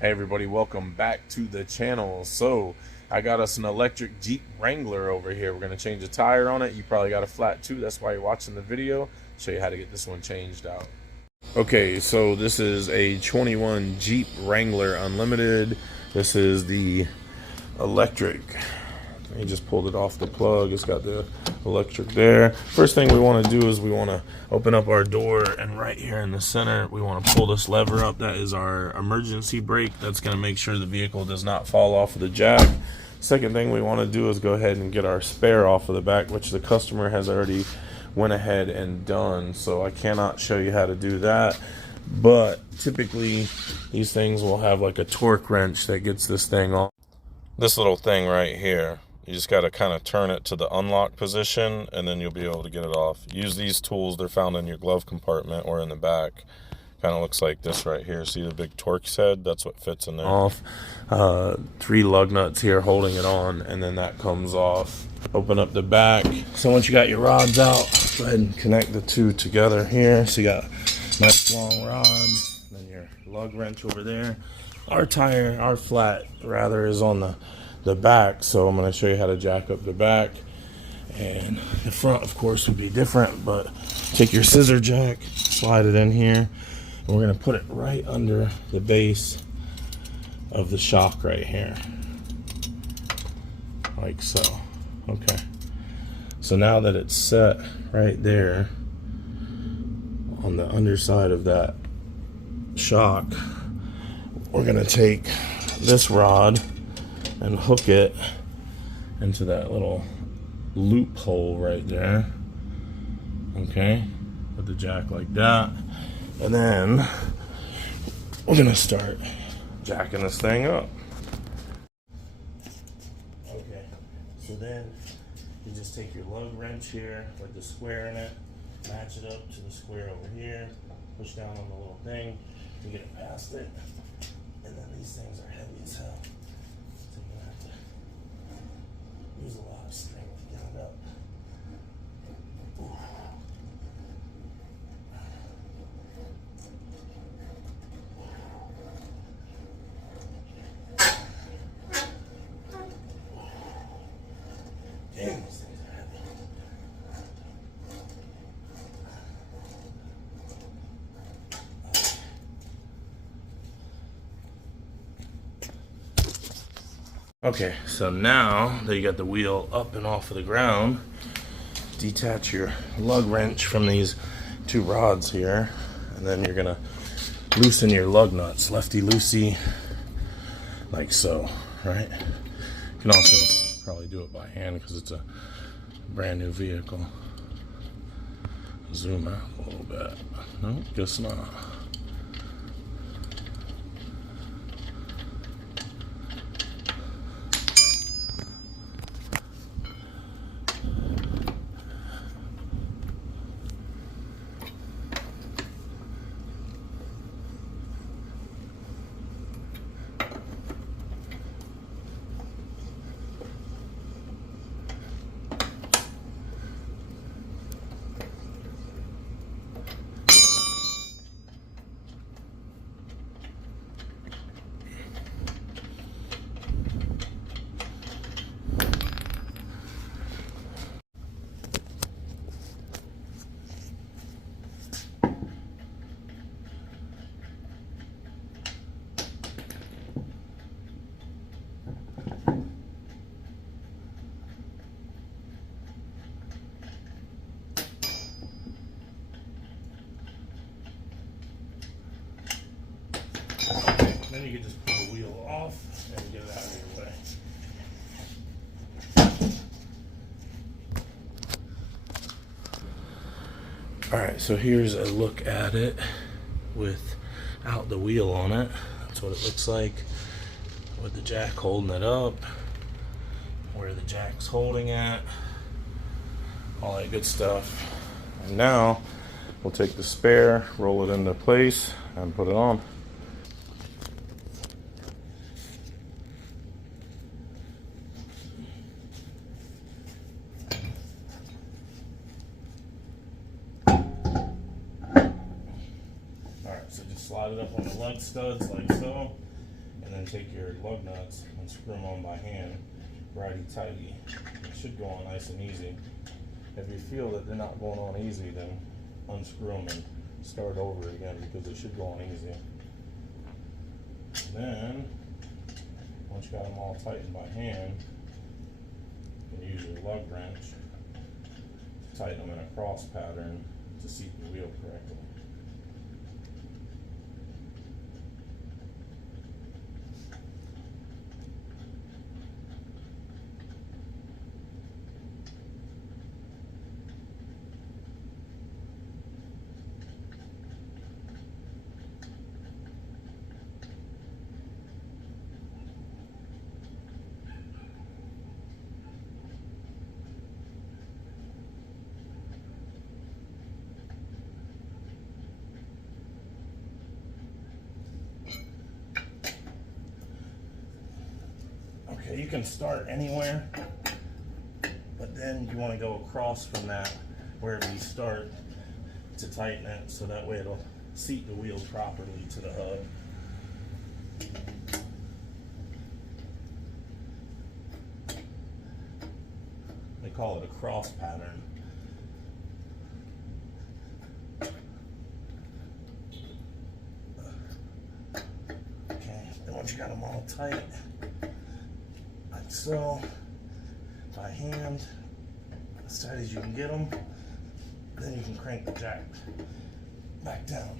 Hey everybody, welcome back to the channel. So I got us an electric Jeep Wrangler over here. We're going to change a tire on it. You probably got a flat too, that's why you're watching the video. Show you how to get this one changed out. Okay, so this is a 21 Jeep Wrangler Unlimited. This is the electric. He just pulled it off the plug. It's got the electric there. First thing we want to do is we want to open up our door, and right here in the center we want to pull this lever up. That is our emergency brake. That's going to make sure the vehicle does not fall off of the jack. Second thing we want to do is go ahead and get our spare off of the back, which the customer has already went ahead and done, so I cannot show you how to do that. But typically these things will have like a torque wrench that gets this thing off. This little thing right here, you just got to kind of turn it to the unlock position, and then you'll be able to get it off. Use these tools. They're found in your glove compartment or in the back. Kind of looks like this right here. See the big Torx head? That's what fits in there. Off. 3 lug nuts here holding it on, and then that comes off. Open up the back. So once you got your rods out, go ahead and connect the two together here. So you got a nice long rod, then your lug wrench over there. Our tire, our flat rather, is on the back, so I'm going to show you how to jack up the back. And the front, of course, would be different, but take your scissor jack, slide it in here, and we're going to put it right under the base of the shock right here, like so. Okay, so now that it's set right there on the underside of that shock, we're going to take this rod and hook it into that little loophole right there. Okay, put the jack like that, and then we're gonna start jacking this thing up. Okay, so then you just take your lug wrench here with the square in it, match it up to the square over here, push down on the little thing to get it past it, and then these things are heavy as hell. Use a lot of strength to get it up. Ooh. Damn, these things are heavy. Okay, so now that you got the wheel up and off of the ground, detach your lug wrench from these 2 rods here, and then you're gonna loosen your lug nuts, lefty-loosey, like so, right? You can also probably do it by hand because it's a brand new vehicle. Zoom out a little bit. No, guess not. Then you can just pull the wheel off and get it out of your way. Alright, so here's a look at it without the wheel on it. That's what it looks like with the jack holding it up, where the jack's holding at, all that good stuff. And now we'll take the spare, roll it into place, and put it on. So just slide it up on the lug studs like so, take your lug nuts and screw them on by hand, righty-tighty. It should go on nice and easy. If you feel that they're not going on easy, then unscrew them and start over again, because it should go on easy. And then, once you got them all tightened by hand, you can use your lug wrench to tighten them in a cross pattern to seat the wheel correctly. Okay, you can start anywhere, but then you want to go across from that wherever you start to tighten it, so that way it'll seat the wheel properly to the hub. They call it a cross pattern. Okay, then once you got them all tight, like so, by hand, as tight as you can get them, then you can crank the jack back down.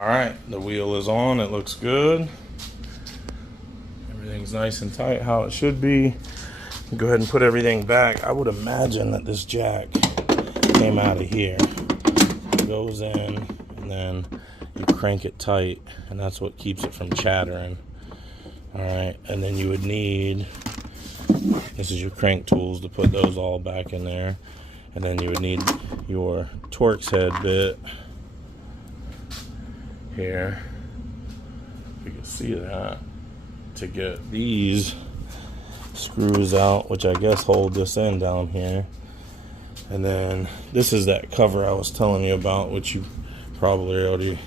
All right, the wheel is on, it looks good. Everything's nice and tight how it should be. Go ahead and put everything back. I would imagine that this jack came out of here. It goes in, and then you crank it tight, and that's what keeps it from chattering. All right, and then you would need, this is your crank tools to put those all back in there. And then you would need your Torx head bit here, you can see that, to get these screws out, which I guess hold this end down here. And then this is that cover I was telling you about, which you probably already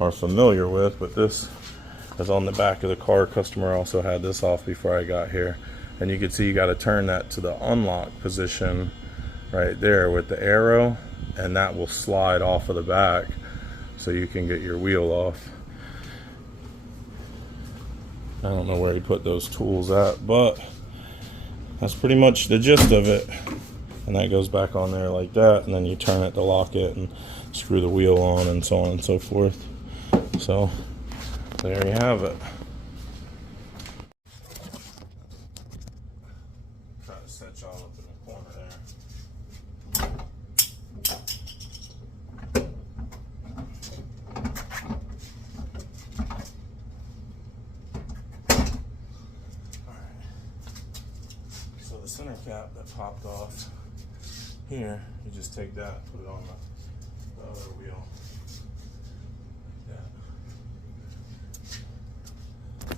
are familiar with, but this is on the back of the car. Customer also had this off before I got here, and you can see you got to turn that to the unlock position right there with the arrow, and that will slide off of the back so you can get your wheel off. I don't know where he put those tools at, but that's pretty much the gist of it. And that goes back on there like that, and then you turn it to lock it and screw the wheel on, and so on and so forth. So there you have it. Try to set y'all up in the corner there. Center cap that popped off here, you just take that, put it on the other wheel like that.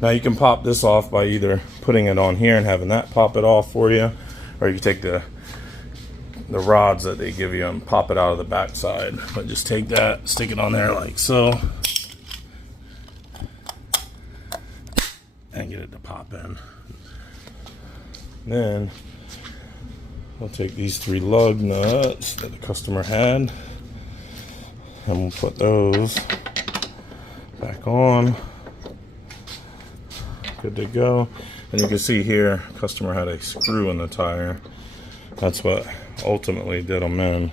Now you can pop this off by either putting it on here and having that pop it off for you, or you can take the rods that they give you and pop it out of the back side. But just take that, stick it on there like so, and get it to pop in. Then we'll take these 3 lug nuts that the customer had, and we'll put those back on. Good to go. And you can see here, customer had a screw in the tire. That's what ultimately did them in.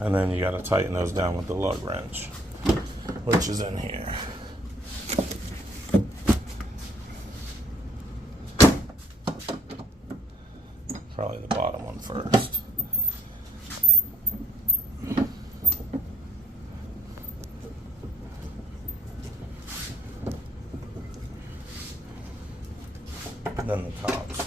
And then you got to tighten those down with the lug wrench, which is in here. Probably the bottom one first. than the tops.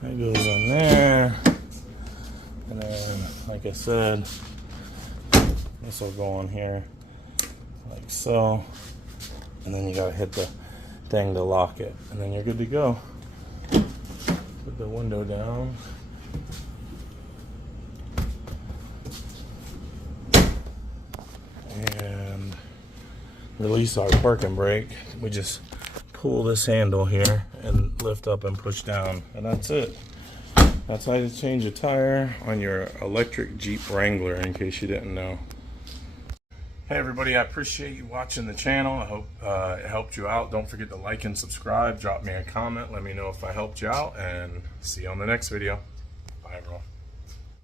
That goes in there, and then, like I said, this will go on here, like so, and then you gotta hit the thing to lock it, and then you're good to go. Put the window down. And release our parking brake. We just pull this handle here and lift up and push down, and that's it. That's how you change a tire on your electric Jeep Wrangler, in case you didn't know. Hey everybody, I appreciate you watching the channel. I hope it helped you out. Don't forget to like and subscribe. Drop me a comment. Let me know if I helped you out, and see you on the next video. Bye everyone.